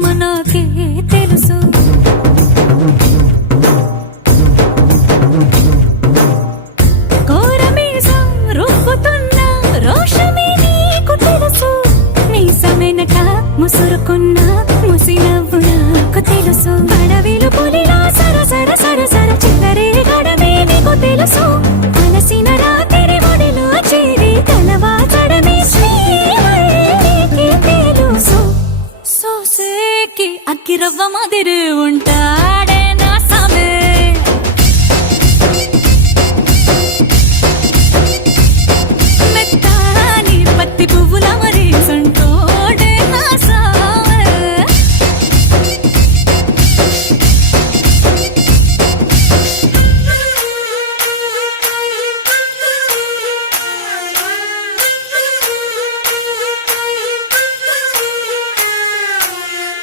మనకే తెలుసు కోరమీసం రుబ్బుతున్న రోషమే నీకు తెలుసు మీసమెనక ముసురుకున్న ముసినవ్వు నాకు తెలుసు అడవిలు పులిలా సరసర సరసర చిల్లరే గడమే నీకు తెలుసు అలసిన రాత్రి ఒడిలో చేరి తలవాచడమే శ్రీవల్లికి తెలుసు సోసేకి అక్కిరవ్వ మాదిరి ఉంటా